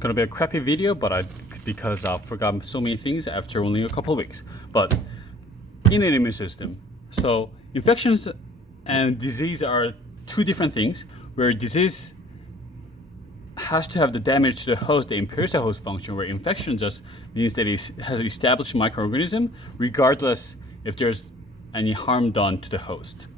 gonna be a crappy video, but because I forgot so many things after only a couple of weeks. But innate immune system. So infections and disease are two different things, where disease has to have the damage to the host that impairs the host function, where infection just means that it has an established microorganism regardless if there's any harm done to the host.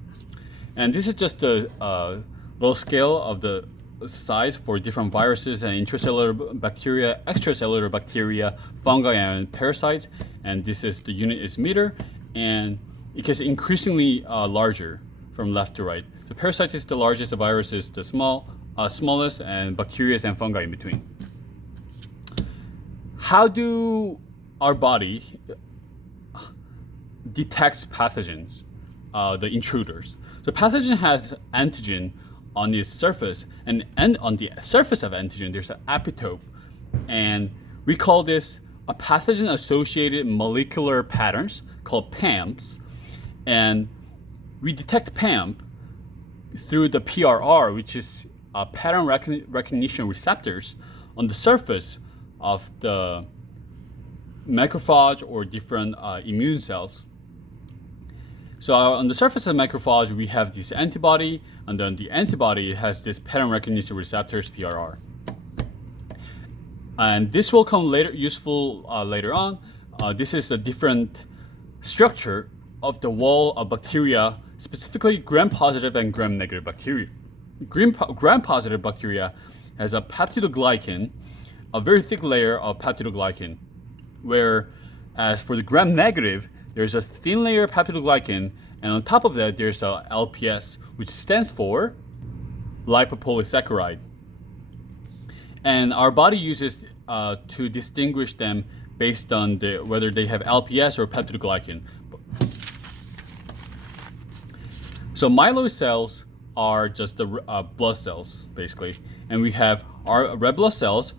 And this is just a little scale of the size for different viruses and intracellular bacteria, extracellular bacteria, fungi, and parasites. And this is the unit is meter, and it gets increasingly larger from left to right. The parasite is the largest, the virus is the smallest, and bacteria and fungi in between. How do our body detects pathogens, the intruders? So pathogen has antigen on its surface, and on the surface of antigen there's an epitope, and we call this a pathogen-associated molecular patterns called PAMPs, and we detect PAMP through the PRR, which is pattern recognition receptors on the surface of the macrophage or different immune cells. So on the surface of the macrophage, we have this antibody, and then the antibody has this pattern recognition receptors, PRR. And this will come useful later on. This is a different structure of the wall of bacteria, specifically gram-positive and gram-negative bacteria. Gram-positive bacteria has a peptidoglycan, a very thick layer of peptidoglycan, whereas for the gram-negative, there's a thin layer of peptidoglycan, and on top of that, there's a LPS, which stands for lipopolysaccharide. And our body uses to distinguish them based on whether they have LPS or peptidoglycan. So myeloid cells are just the blood cells, basically. And we have our red blood cells,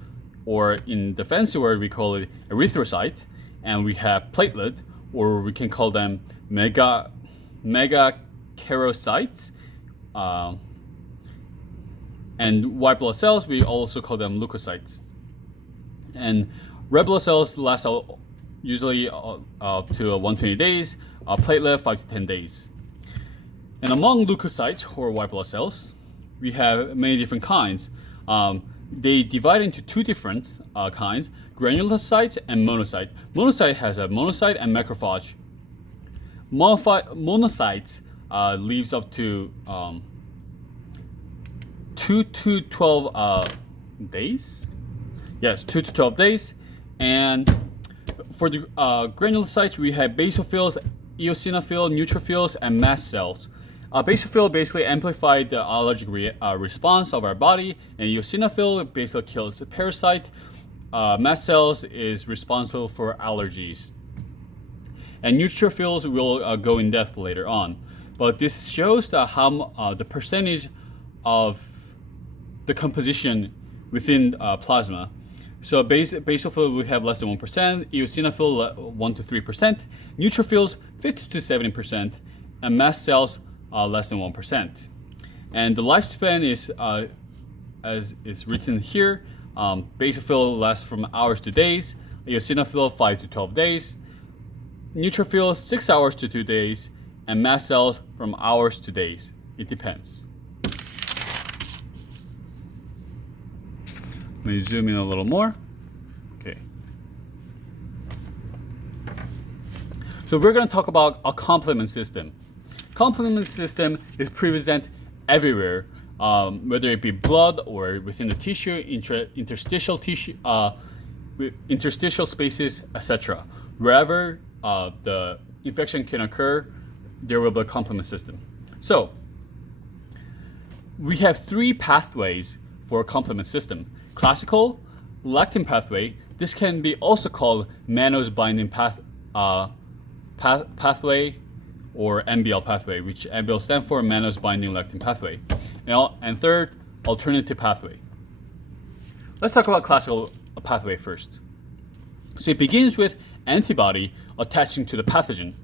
or in the fancy word, we call it erythrocyte, and we have platelet, or we can call them megakaryocytes, and white blood cells, we also call them leukocytes. And red blood cells last usually up to 120 days, platelet 5 to 10 days. And among leukocytes, or white blood cells, we have many different kinds. They divide into two different kinds, granulocytes and monocyte. Monocyte has a monocyte and macrophage. Monocytes lives up to 2 to 12 days. Yes, 2 to 12 days. And for the granulocytes, we have basophils, eosinophils, neutrophils, and mast cells. Basophil basically amplifies the allergic response of our body, and eosinophil basically kills the parasite. Mast cells is responsible for allergies. And neutrophils will go in depth later on. But this shows how the percentage of the composition within plasma. So basophil will have less than 1%, eosinophil 1 to 3%, neutrophils 50 to 70%, and mast cells less than 1%. And the lifespan is, as is written here, basophil lasts from hours to days, eosinophil 5 to 12 days, neutrophils 6 hours to 2 days, and mast cells from hours to days. It depends. Let me zoom in a little more. Okay. So we're going to talk about a complement system. Complement system is present everywhere, whether it be blood or within the tissue, interstitial tissue, interstitial spaces, etc. Wherever the infection can occur, there will be a complement system. So we have three pathways for a complement system. Classical lectin pathway. This can be also called mannose binding pathway, or MBL pathway, which MBL stands for mannose binding lectin pathway. And third, alternative pathway. Let's talk about classical pathway first. So it begins with antibody attaching to the pathogen.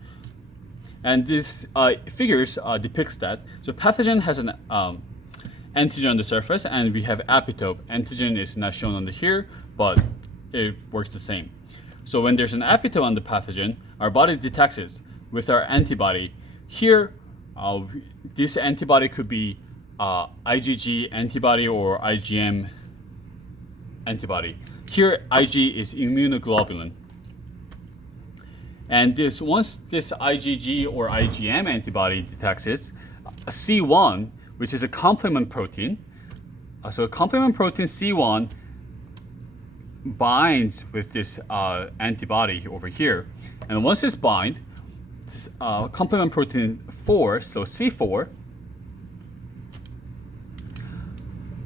And this figures depicts that. So pathogen has an antigen on the surface, and we have epitope. Antigen is not shown on here, but it works the same. So when there's an epitope on the pathogen, our body detects it with our antibody. Here, this antibody could be IgG antibody or IgM antibody. Here, Ig is immunoglobulin. And once this IgG or IgM antibody detects it, C1, which is a complement protein, so complement protein C1 binds with this antibody over here. And once it's bind, this, complement protein 4, so C4,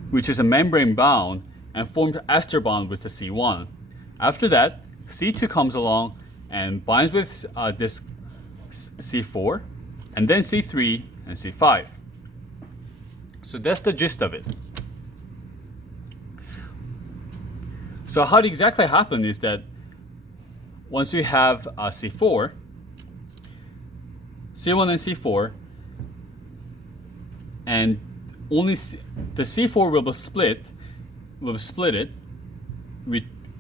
which is a membrane bound, and forms ester bond with the C1. After that, C2 comes along and binds with this C4, and then C3 and C5. So that's the gist of it. So how it exactly happen is that once we have C4, C1 and C4, and only the C4 will split it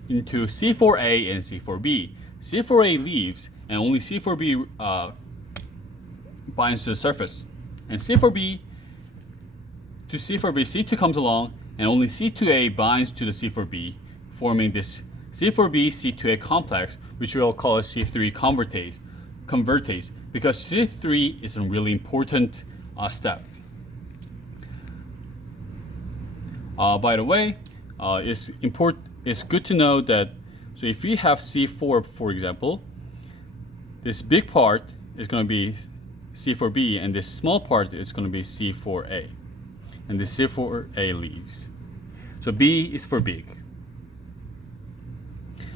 into C4a and C4b. C4a leaves, and only C4b binds to the surface. And C4b to C4b, C2 comes along, and only C2a binds to the C4b, forming this C4b C2a complex, which we'll call a C3 convertase, because C3 is a really important step. By the way, it's good to know that, so if we have C4, for example, this big part is going to be C4b, and this small part is going to be C4a. And the C4a leaves. So B is for big.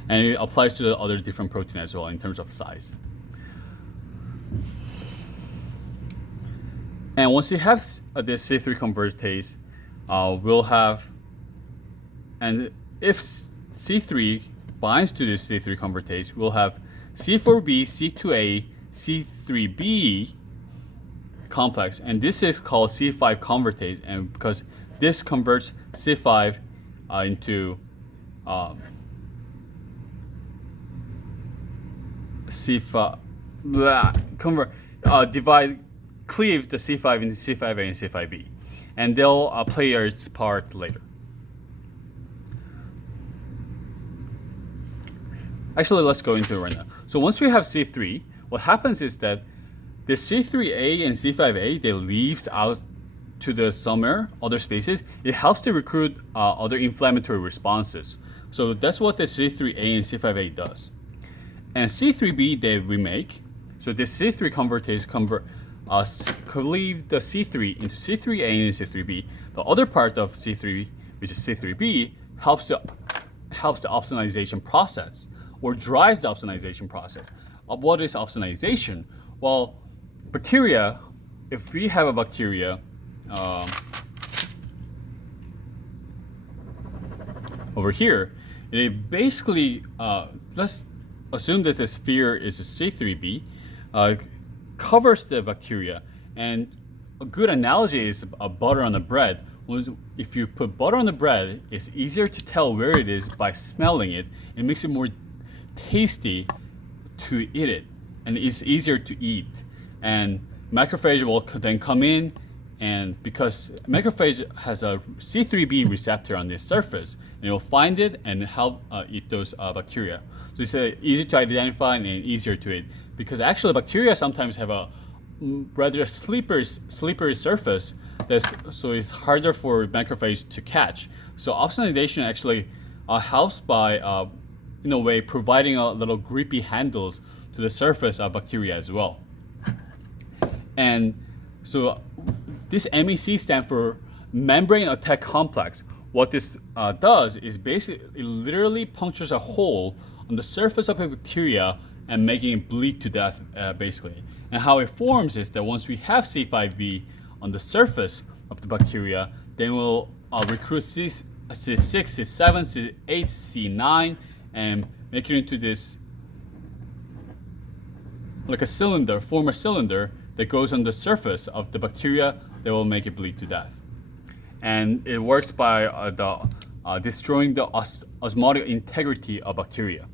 And it applies to the other different protein as well in terms of size. And once you have this C3 convertase, we'll have, and if C3 binds to this C3 convertase, we'll have C4b, C2a, C3b complex, and this is called C5 convertase, and because this converts C5 into C5, cleave the C5 into C5a and C5b, and they'll play its part later. Actually, let's go into it right now. So once we have C3, what happens is that the C3a and C5a, they leaves out to the somewhere, other spaces. It helps to recruit other inflammatory responses. So that's what the C3a and C5a does. And C3b that we make, so this C3 convertase cleave the C3 into C3a and C3b. The other part of C3, which is C3b, helps the opsonization process, or drives the opsonization process. What is opsonization? Well, bacteria, if we have a bacteria over here, it basically, let's assume that the sphere is a C3b, covers the bacteria. And a good analogy is a butter on the bread. If you put butter on the bread, it's easier to tell where it is by smelling it. It makes it more tasty to eat it, and it's easier to eat. And macrophage will then come in, and because macrophage has a C3b receptor on the surface, and it will find it and help eat those bacteria. So it's easy to identify and easier to eat, because actually bacteria sometimes have a rather slippery surface, so it's harder for macrophage to catch. So opsonization actually helps by in a way providing a little grippy handles to the surface of bacteria as well. And so this MEC stands for membrane attack complex. What this does is basically it literally punctures a hole on the surface of the bacteria and making it bleed to death, basically. And how it forms is that once we have C5b on the surface of the bacteria, then we'll recruit C6, C7, C8, C9, and make it into this like a cylinder, form a cylinder that goes on the surface of the bacteria that will make it bleed to death. and it works by destroying the osmotic integrity of bacteria.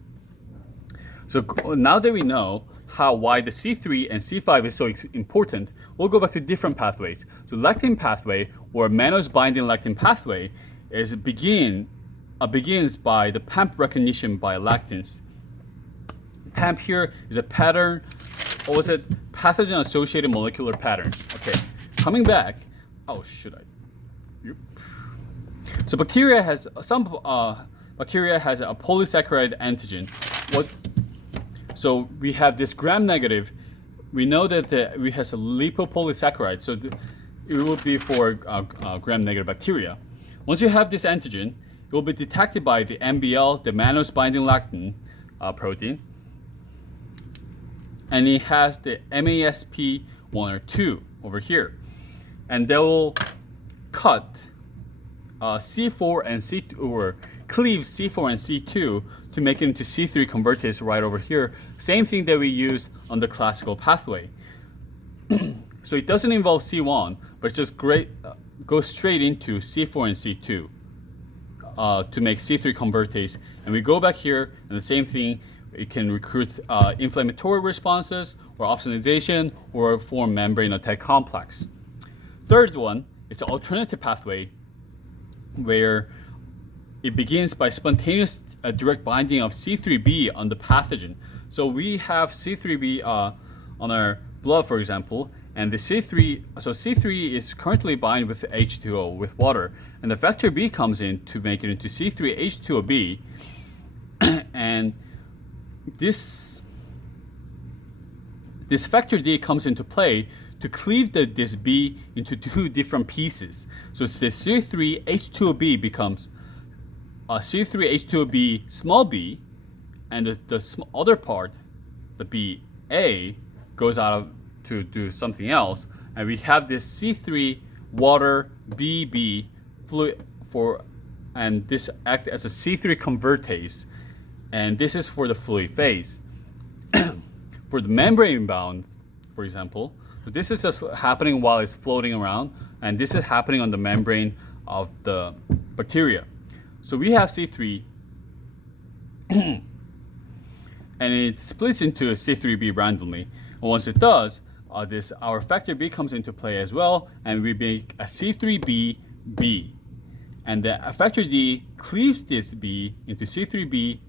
So now that we know why the C3 and C5 is so important, we'll go back to different pathways. So lectin pathway, or mannose binding lectin pathway, begins by the PAMP recognition by lectins. PAMP here is a pattern, or was it pathogen associated molecular patterns? Okay, coming back. Oh, should I? Yep. So bacteria has a polysaccharide antigen. So we have this gram-negative. We know that we have a lipopolysaccharide, so it will be for gram-negative bacteria. Once you have this antigen, it will be detected by the MBL, the mannose binding lectin protein, and it has the MASP1 or 2 over here, and they will cut C4 and C2, or cleave C4 and C2 to make it into C3 convertase right over here. Same thing that we used on the classical pathway. So it doesn't involve C1, but it's just goes straight into C4 and C2 to make C3 convertase. And we go back here, and the same thing, it can recruit inflammatory responses, or opsonization, or form membrane attack complex. Third one is the alternative pathway, where it begins by spontaneous direct binding of C3b on the pathogen. So we have C3b on our blood, for example, and the C3 is currently bind with H2O, with water, and the vector B comes in to make it into C3H2OB, and this vector D comes into play to cleave this B into two different pieces. So the C3H2OB becomes C3H2OB small b, and the other part, the BA, goes out to do something else, and we have this C3 water BB fluid and this acts as a C3 convertase, and this is for the fluid phase. For the membrane bound, for example, this is just happening while it's floating around, and this is happening on the membrane of the bacteria. So we have C3, and it splits into a C3b randomly. And once it does, our factor B comes into play as well, and we make a C3b, and the factor D cleaves this B into C3b,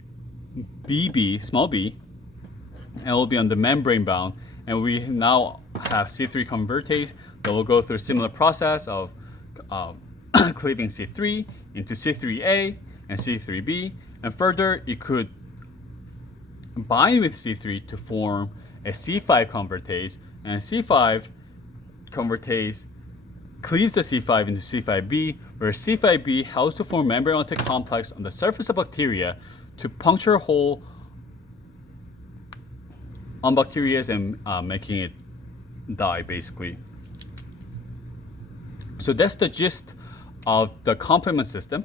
BB, small b, and it will be on the membrane bound. And we now have C3 convertase that will go through a similar process of cleaving C3 into C3A and C3B, and further it could bind with C3 to form a C5 convertase, and C5 convertase cleaves the C5 into C5B, where C5B helps to form membrane attack complex on the surface of bacteria to puncture a hole on bacteria and making it die, basically. So that's the gist of the complement system.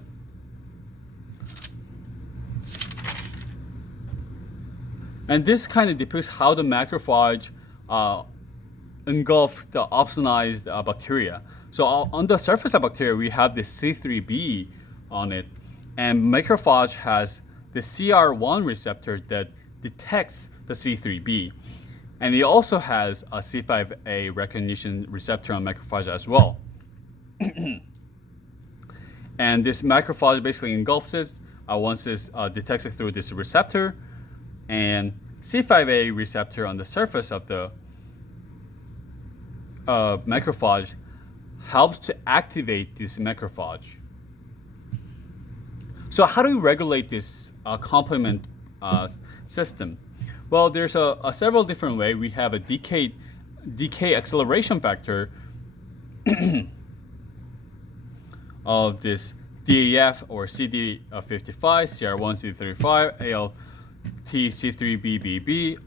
And this kind of depicts how the macrophage engulf the opsonized bacteria. So on the surface of bacteria, we have this C3b on it, and macrophage has the CR1 receptor that detects the C3b. And it also has a C5a recognition receptor on macrophage as well. And this macrophage basically engulfs it once it detects it through this receptor, and C5a receptor on the surface of the macrophage helps to activate this macrophage. So how do we regulate this complement system? Well, there's several different ways. We have a decay acceleration factor of this DAF or CD55, CR1, CD35, ALT, C3BBB,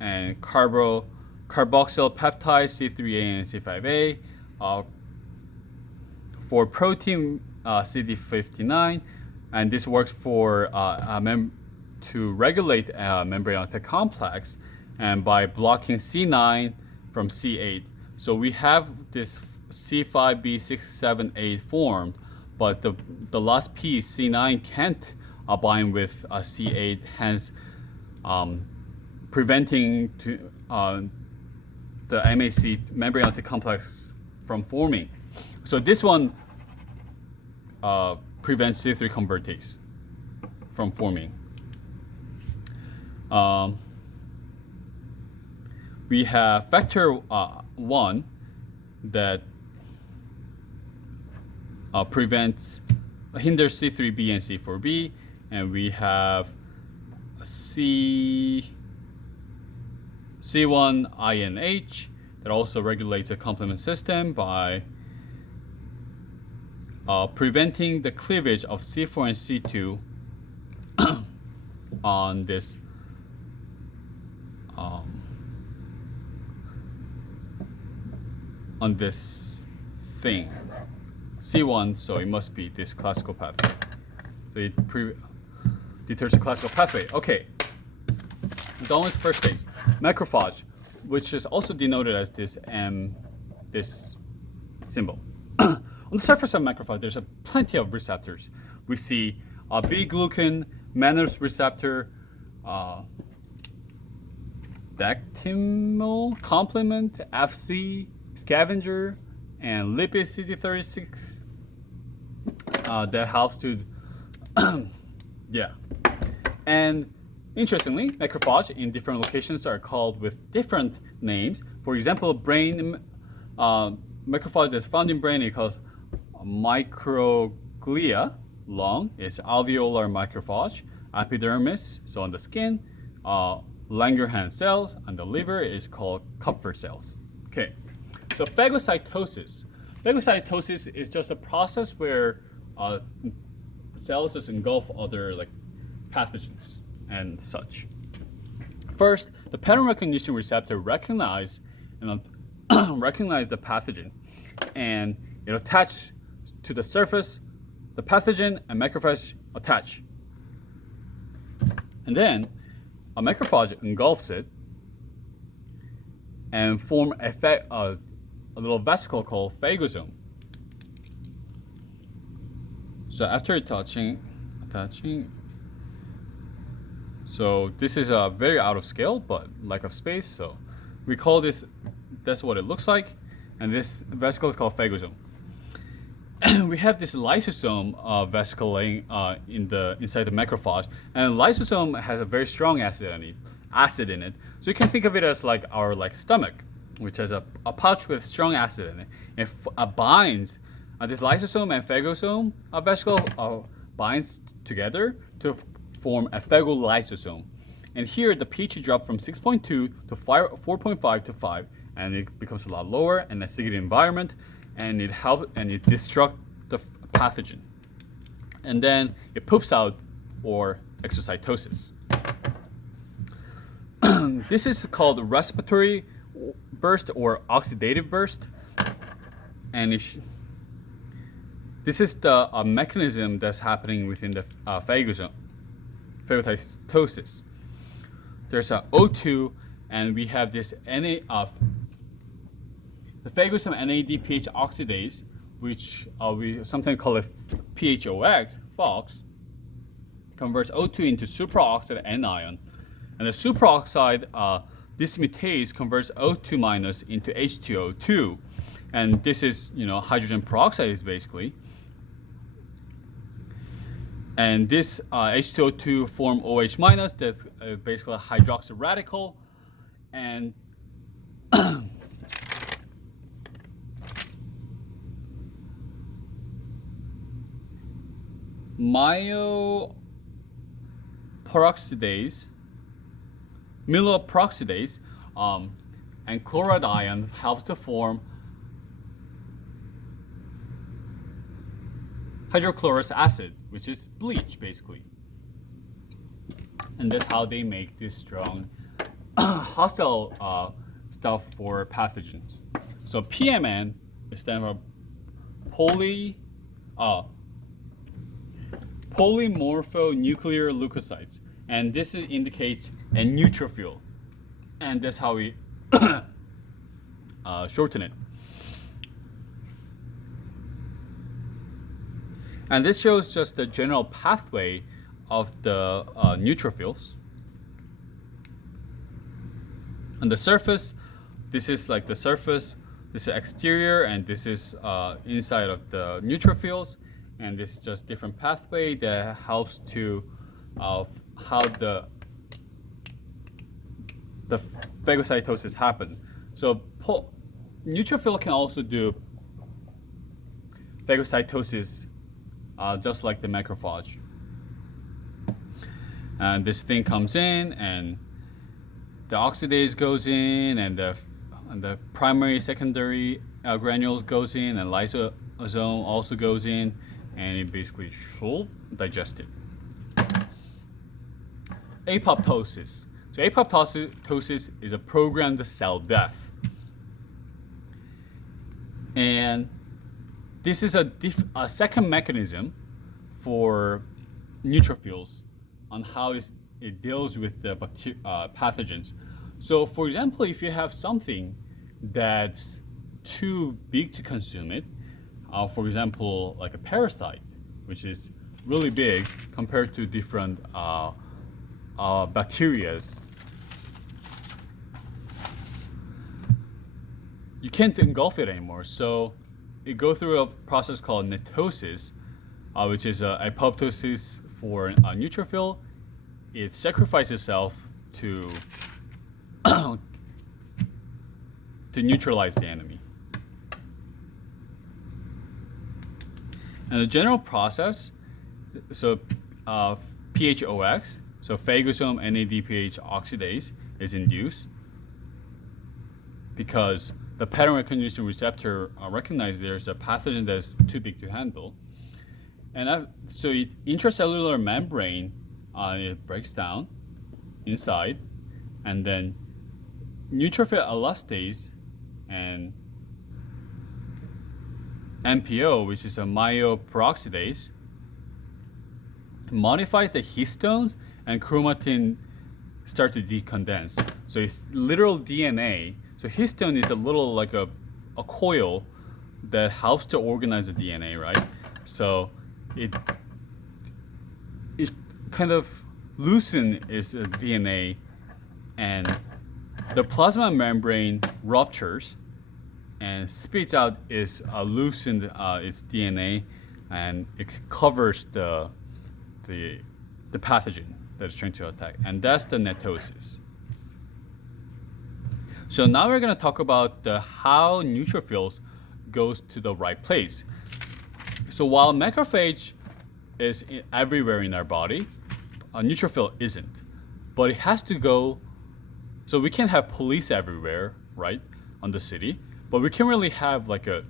and carboxyl peptide C3A and C5A. For protein, CD59, and this works for to regulate membrane attack complex, and by blocking C9 from C8. So we have this C5b678 formed, but the last piece C9 can't bind with C8, hence preventing the MAC membrane anticomplex from forming. So this one prevents C3 convertase from forming. We have factor 1 that hinders C3b and C4b, and we have C1INH that also regulates the complement system by preventing the cleavage of C4 and C2 on this thing C1, so it must be this classical pathway. So it deters the classical pathway. Okay, done with first stage. Macrophage, which is also denoted as this symbol. On the surface of macrophage, there's plenty of receptors. We see B-glucan, mannose receptor, dactymal complement, FC, scavenger, and lipid CD36 that helps to yeah. And interestingly, macrophage in different locations are called with different names. For example, brain macrophage that's found in brain is called microglia. Lung is alveolar macrophage. Epidermis, so on the skin, Langerhans cells, and the liver is called Kupffer cells. Okay, so phagocytosis. Phagocytosis is just a process where cells just engulf other pathogens and such. First, the pattern recognition receptor recognize the pathogen, and it attaches to the surface. The pathogen and macrophage attach, and then a macrophage engulfs it and form a little vesicle called phagosome. So after attaching, so this is very out of scale, but lack of space. So we call this, that's what it looks like, and this vesicle is called phagosome. We have this lysosome vesicle inside the macrophage, and lysosome has a very strong acid in it. So you can think of it as like our stomach, which has a pouch with strong acid in it. It binds this lysosome and phagosome vesicle binds together to form a phagolysosome. And here the pH dropped from 6.2 to 4.5 to 5, and it becomes a lot lower in the acidic environment, and it destructs the pathogen. And then it poops out, or exocytosis. This is called respiratory burst or oxidative burst, and this is the mechanism that's happening within the phagocytosis. There's a O2, and we have this the phagosome NADPH oxidase, which we sometimes call it PHOX, FOX, converts O2 into superoxide anion, and the superoxide dismutase converts O2 minus into H2O2, and this is hydrogen peroxide basically. And this H2O2 form OH minus, that's basically a hydroxyl radical, and myeloperoxidase, and chloride ion helps to form hydrochlorous acid, which is bleach basically. And that's how they make this strong hostile stuff for pathogens. So PMN is stands for polymorphonuclear leukocytes, and this indicates a neutrophil, and that's how we shorten it. And this shows just the general pathway of the neutrophils. On the surface, this is like the surface, this is exterior, and this is inside of the neutrophils. And this is just different pathway that helps to how the phagocytosis happen. So neutrophil can also do phagocytosis just like the macrophage. And this thing comes in, and the oxidase goes in, and the primary, secondary granules goes in, and lysosome also goes in, and it basically should digest it. Apoptosis. So apoptosis is a programmed cell death. And this is a second mechanism for neutrophils on how it deals with the pathogens. So for example, if you have something that's too big to consume it, for example, like a parasite, which is really big compared to different bacterias, you can't engulf it anymore. So it goes through a process called netosis, which is apoptosis for a neutrophil. It sacrifices itself to to neutralize the enemy. And the general process, so PHOX, so phagosome NADPH oxidase, is induced because the pattern recognition receptor recognizes there's a pathogen that's too big to handle. And so intracellular membrane, it breaks down inside, and then neutrophil elastase and MPO, which is a myoperoxidase, modifies the histones, and chromatin start to decondense. So it's literal DNA. So histone is a little like a coil that helps to organize the DNA, right? So it kind of loosen its DNA, and the plasma membrane ruptures and spits out its loosened its DNA, and it covers the pathogen that is trying to attack, and that's the netosis. So now we're going to talk about how neutrophils goes to the right place. So while macrophage is everywhere in our body, a neutrophil isn't, but it has to go. So we can't have police everywhere, right, on the city, but we can really have like a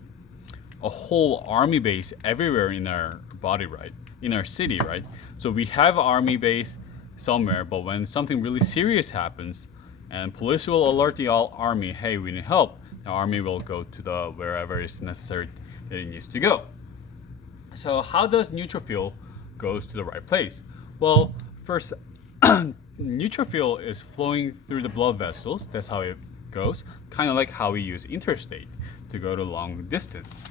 whole army base everywhere in our body, right, in our city, right? So we have army base somewhere, but when something really serious happens and police will alert the army, hey, we need help, the army will go to the wherever it's necessary that it needs to go. So how does neutrophil goes to the right place? Well, first, neutrophil is flowing through the blood vessels. That's how it goes, kind of like how we use interstate to go to long distance.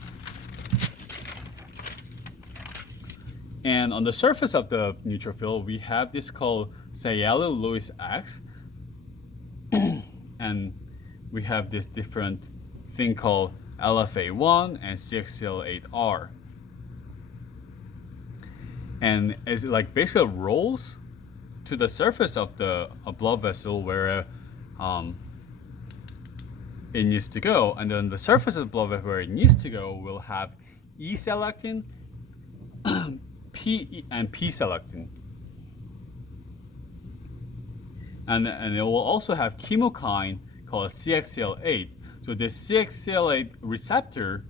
And on the surface of the neutrophil, we have this called Cielo-Lewis X, and we have this different thing called LFA1 and CXCL8R. And it's like basically rolls to the surface of the blood vessel where it needs to go, and then the surface of the blood vessel where it needs to go will have E-selectin, P and P-selectin, and it will also have chemokine called CXCL8. So this CXCL8 receptor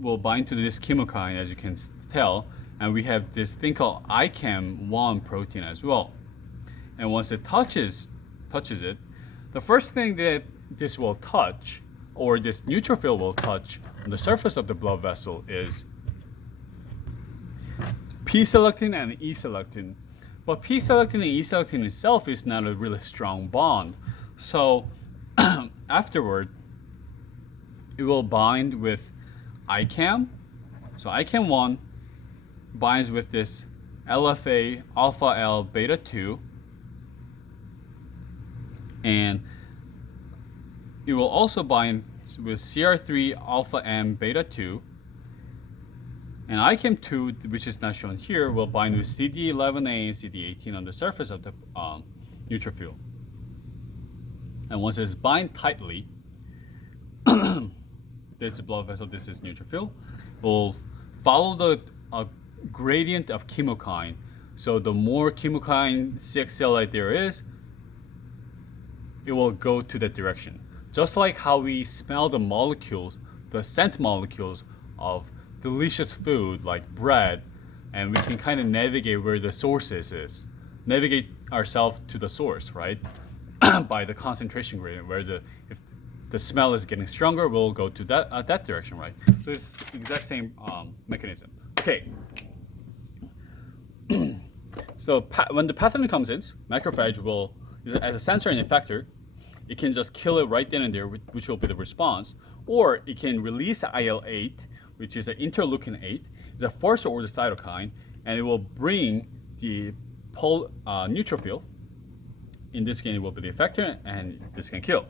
will bind to this chemokine, as you can tell, and we have this thing called ICAM1 protein as well. And once it touches it, the first thing that this will touch, or this neutrophil will touch on the surface of the blood vessel, is P-selectin and E-selectin. But P-selectin and E-selectin itself is not a really strong bond. So afterward, it will bind with ICAM, so ICAM1 binds with this LFA alpha L beta 2, and it will also bind with CR3 alpha M beta 2, and ICAM2, which is not shown here, will bind with CD11A and CD18 on the surface of the neutrophil. And once it's bind tightly, this is blood vessel, this is neutrophil, will follow the gradient of chemokine. So the more chemokine CXCL8 there is, it will go to that direction. Just like how we smell the molecules, the scent molecules of delicious food like bread, and we can kind of navigate where the source is. Navigate ourselves to the source, right? By the concentration gradient, where if the smell is getting stronger, we'll go to that direction, right? So it's the exact same mechanism. Okay. So when the pathogen comes in, macrophage will, as a sensor and effector, it can just kill it right then and there, which will be the response, or it can release IL-8, which is an interleukin-8. It's a first-order cytokine, and it will bring the neutrophil. In this case, it will be the effector, and this can kill.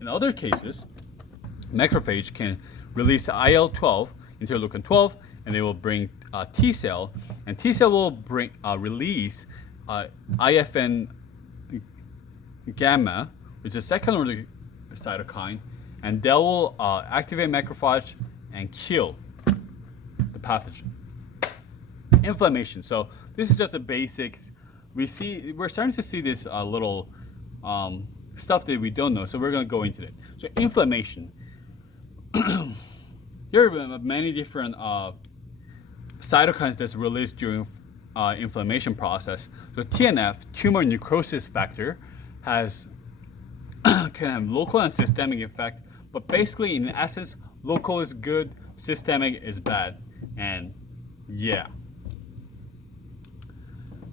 In other cases, macrophage can release IL-12, interleukin-12, and they will bring T cell, and T cell will bring release IFN gamma, which is a second-order cytokine, and they will activate macrophage and kill the pathogen. Inflammation. So this is just a basics. We're starting to see this little stuff that we don't know. So we're going to go into it. So inflammation. There are many different cytokines that's released during inflammation process. So TNF, tumor necrosis factor, can have local and systemic effect, but basically in essence, local is good, systemic is bad, and yeah.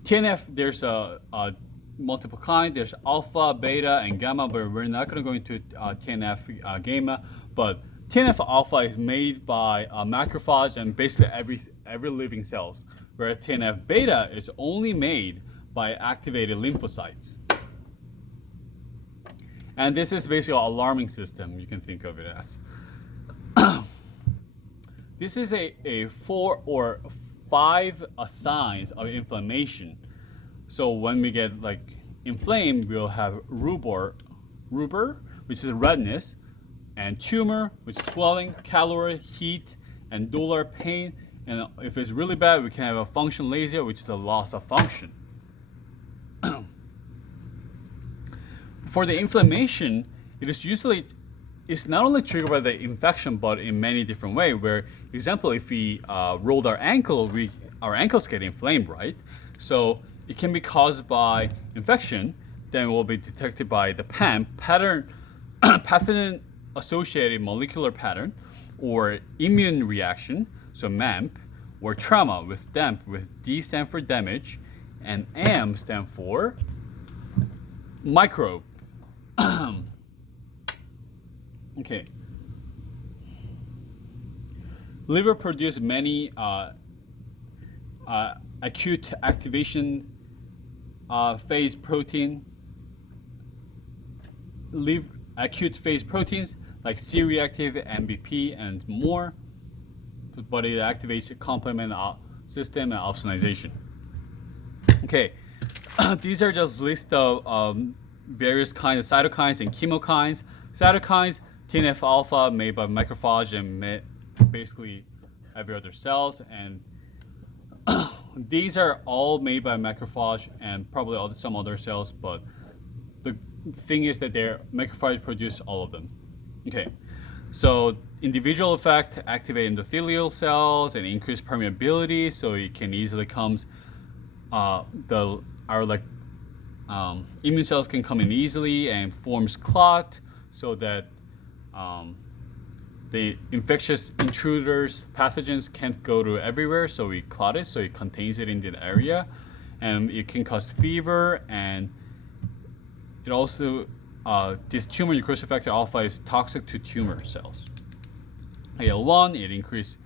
TNF, there's a multiple kind. There's alpha, beta, and gamma, but we're not going to go into TNF gamma. But TNF alpha is made by macrophage and basically every living cells, where TNF beta is only made by activated lymphocytes. And this is basically an alarming system, you can think of it as. This is a 4 or 5 signs of inflammation. So when we get like inflamed, we'll have rubor, which is redness, and tumor, which is swelling, calor, heat, and duller pain. And if it's really bad, we can have a function lasia, which is a loss of function. For the inflammation, it's not only triggered by the infection, but in many different ways. Where, example, if we rolled our ankle, our ankles get inflamed, right? So it can be caused by infection. Then it will be detected by the PAM, pathogen-associated molecular pattern, or immune reaction, so MAMP, or trauma with DAMP, with D stand for damage, and AM stand for microbe. Okay. Liver produces many acute activation phase protein, acute phase proteins like C-reactive, MBP, and more. But it activates the complement system and opsonization. Okay, these are just list of various kinds of cytokines and chemokines. Cytokines, TNF alpha made by macrophage and basically every other cells, and these are all made by macrophage and probably some other cells, but the thing is that macrophage produce all of them. Okay, so individual effect activate endothelial cells and increase permeability, so it can easily comes immune cells can come in easily and forms clot, so that the infectious intruders, pathogens can't go to everywhere, so we clot it, so it contains it in the area, and it can cause fever, and it also this tumor necrosis factor alpha is toxic to tumor cells. IL-1, it increases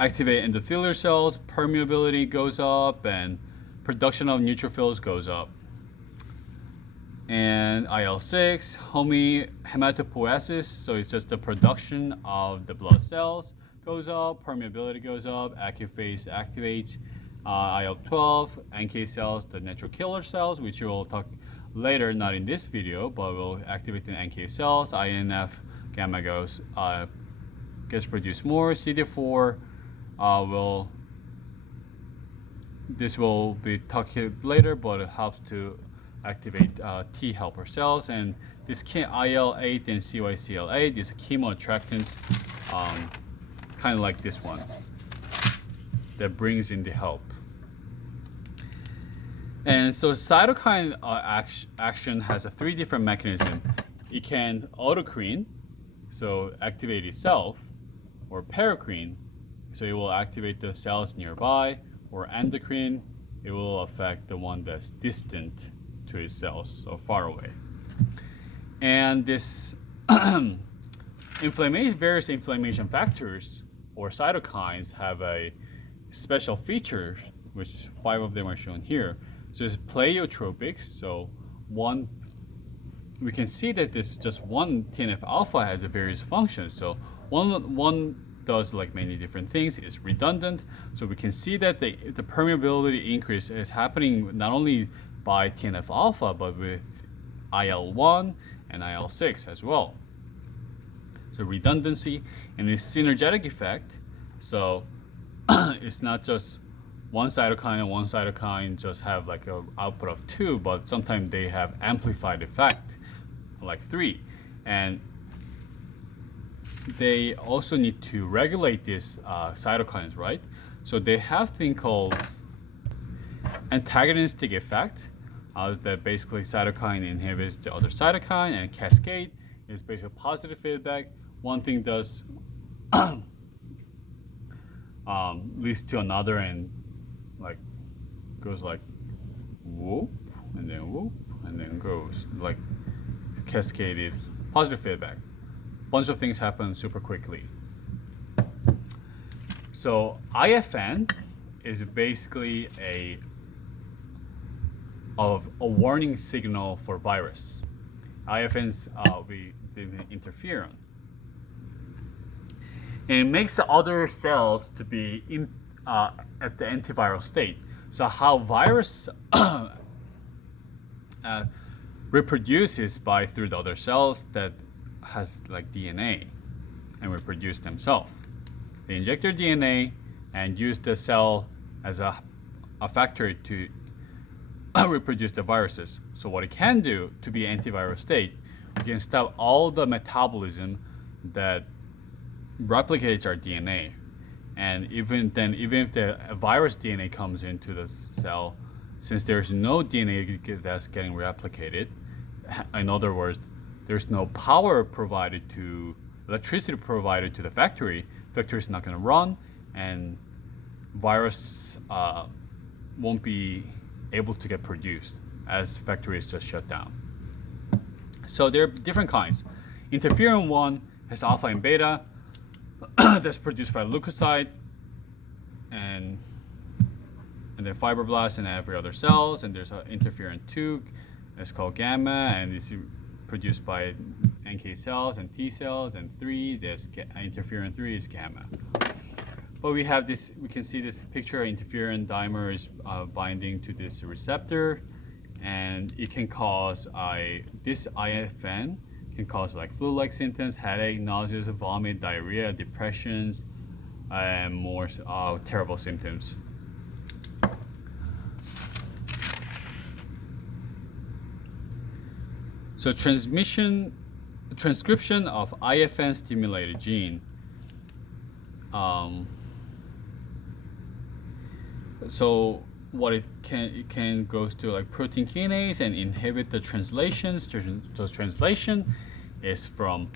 activate endothelial cells, permeability goes up, and production of neutrophils goes up. And IL-6, hematopoiesis, so it's just the production of the blood cells goes up, permeability goes up, acute-phase activates, IL-12, NK cells, the natural killer cells, which we'll talk later, not in this video, but we'll activate the NK cells, INF gamma gets produced more, CD4 this will be talked later, but it helps to activate T helper cells, and this IL-8 and CYCL8, these chemoattractants, kind of like this one, that brings in the help. And so cytokine action has a 3 different mechanisms. It can autocrine, so activate itself, or paracrine, so it will activate the cells nearby, or endocrine, it will affect the one that's distant to its cells, so far away. And this various inflammation factors or cytokines have a special feature, which 5 of them are shown here. So it's pleiotropic, so we can see that this just one TNF alpha has a various functions. So one does like many different things, is redundant. So we can see that the permeability increase is happening not only by TNF alpha, but with IL-1 and IL-6 as well. So redundancy and this synergetic effect. So it's not just one cytokine and one cytokine just have like an output of 2, but sometimes they have amplified effect, like 3. And they also need to regulate these cytokines, right? So they have thing called antagonistic effect, that basically cytokine inhibits the other cytokine, and cascade is basically positive feedback. One thing does leads to another, and like goes like whoop, and then goes like cascaded positive feedback. Bunch of things happen super quickly. So IFN is basically a warning signal for virus. IFNs the interferon, and it makes the other cells to be at the antiviral state. So how virus reproduces by through the other cells that has like DNA and reproduce themselves. They inject their DNA and use the cell as a factory to reproduce the viruses. So what it can do to be antiviral state, we can stop all the metabolism that replicates our DNA. And even if the virus DNA comes into the cell, since there's no DNA that's getting replicated, in other words, there's no electricity provided to the factory is not going to run, and virus won't be able to get produced as factory is just shut down. So there are different kinds. Interferon 1 has alpha and beta that's produced by leukocyte and then fibroblasts and every other cells, and there's interferon 2 that's called gamma, and it's produced by NK cells and T cells, and 3, there's interferon 3 is gamma. But we have this, we can see this picture, interferon dimer is binding to this receptor, and it can cause this IFN can cause like flu-like symptoms, headache, nausea, vomit, diarrhea, depressions, and more terrible symptoms. So transcription of IFN stimulated gene. So what it can goes to like protein kinase and inhibit the translations. So translation is from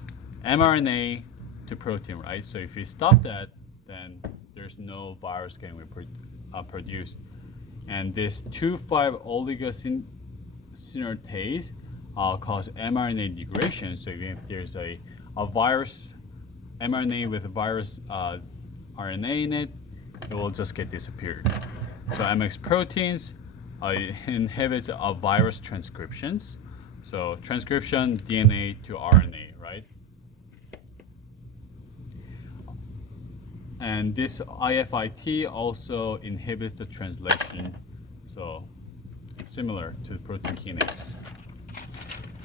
mRNA to protein, right? So if we stop that, then there's no virus getting produced. And this 2,5-oligosynthetase cause mRNA degradation. So even if there's a virus, mRNA with a virus RNA in it, it will just get disappeared. So MX proteins inhibits virus transcriptions. So transcription, DNA to RNA, right? And this IFIT also inhibits the translation, so similar to protein kinase.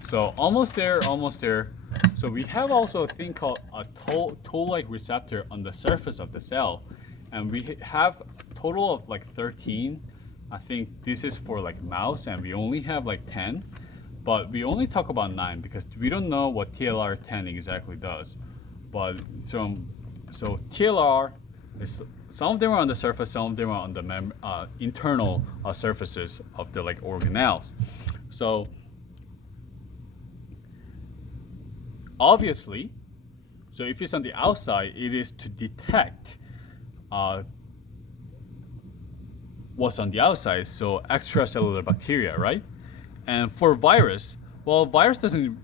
So almost there, almost there. So we have also a thing called a toll-like receptor on the surface of the cell, and we have a total of like 13. I think this is for like mouse, and we only have like 10, but we only talk about 9 because we don't know what TLR10 exactly does. But so TLR is, some of them are on the surface, some of them are on the internal surfaces of the like organelles. So obviously, so if it's on the outside, it is to detect what's on the outside, so extracellular bacteria, right? And for virus, well, virus doesn't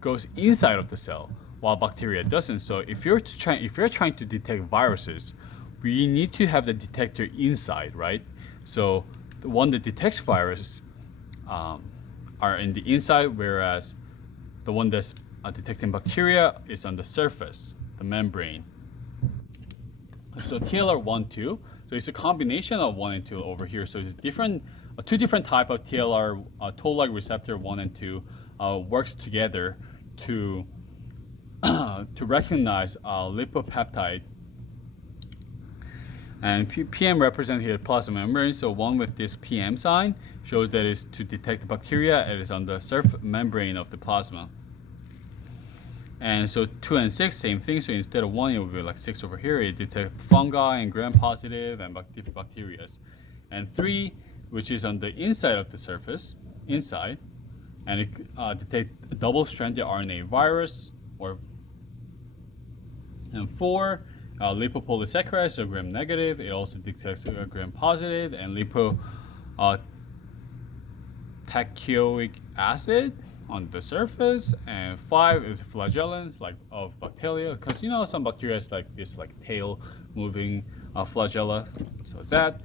goes inside of the cell, while bacteria doesn't. So if you're trying to detect viruses, we need to have the detector inside, right? So the one that detects virus are in the inside, whereas the one that's detecting bacteria is on the surface, the membrane. So TLR1, 2. So it's a combination of 1 and 2 over here. So it's different, two different type of TLR toll-like receptor 1 and 2 works together to to recognize lipopeptide. And PM represent here plasma membrane. So one with this PM sign shows that it's to detect the bacteria. It is on the surface membrane of the plasma. And so 2 and 6, same thing. So instead of 1, it would be like 6 over here. It detects fungi and gram-positive and bacteria. And 3, which is on the inside of the surface, inside, and it detects double-stranded RNA virus. And 4, lipopolysaccharides, so gram-negative. It also detects gram-positive and lipotachyoic acid on the surface. And 5 is flagellants like of bacteria, because you know some bacteria is like this like tail moving flagella. So that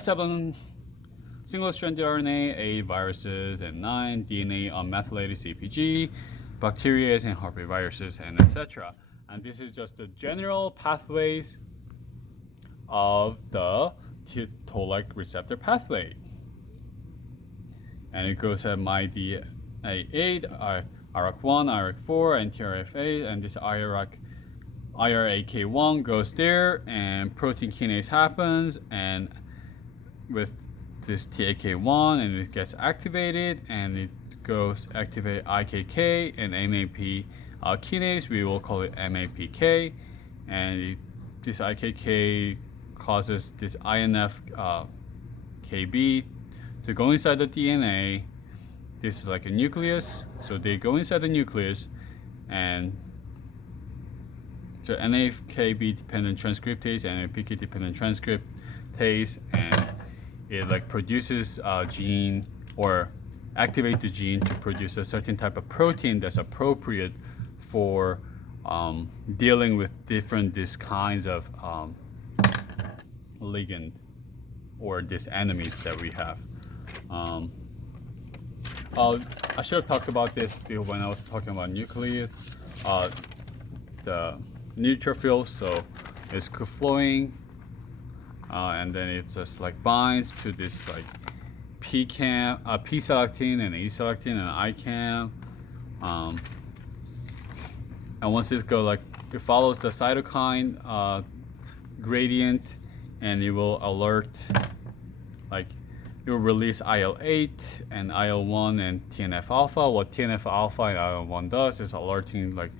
7 single-stranded RNA, 8 viruses, and 9 DNA unmethylated CpG, bacteria and herpesviruses, and etc. And this is just the general pathways of the toll-like receptor pathway. And it goes at MyD8, IRAK1, IRAK4, and TRF8, and this IRAK1 goes there, and protein kinase happens, and with this TAK1, and it gets activated, and it goes activate IKK and MAP kinase. We will call it MAPK, and this IKK causes this INF KB to go inside the DNA. This is like a nucleus, so they go inside the nucleus, and so NAFKB dependent transcriptase and NAPK dependent transcriptase, and it like produces a gene or activate the gene to produce a certain type of protein that's appropriate for dealing with these kinds of ligand or these enemies that we have. I should have talked about this when I was talking about nucleus. The neutrophil, so it's flowing, and then it just like binds to this like P-selectin and E-selectin and ICAM. And once this goes, like, it follows the cytokine gradient, and it will alert, like, it will release IL-8 and IL-1 and TNF-alpha. What TNF-alpha and IL-1 does is alerting like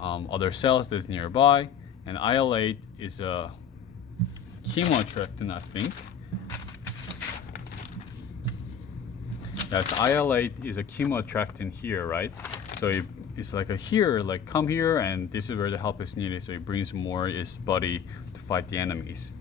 other cells that's nearby. And IL-8 is a chemoattractant, I think. Yes, IL-8 is a chemoattractant here, right? So it's like a here, like come here, and this is where the help is needed. So it brings more its body to fight the enemies.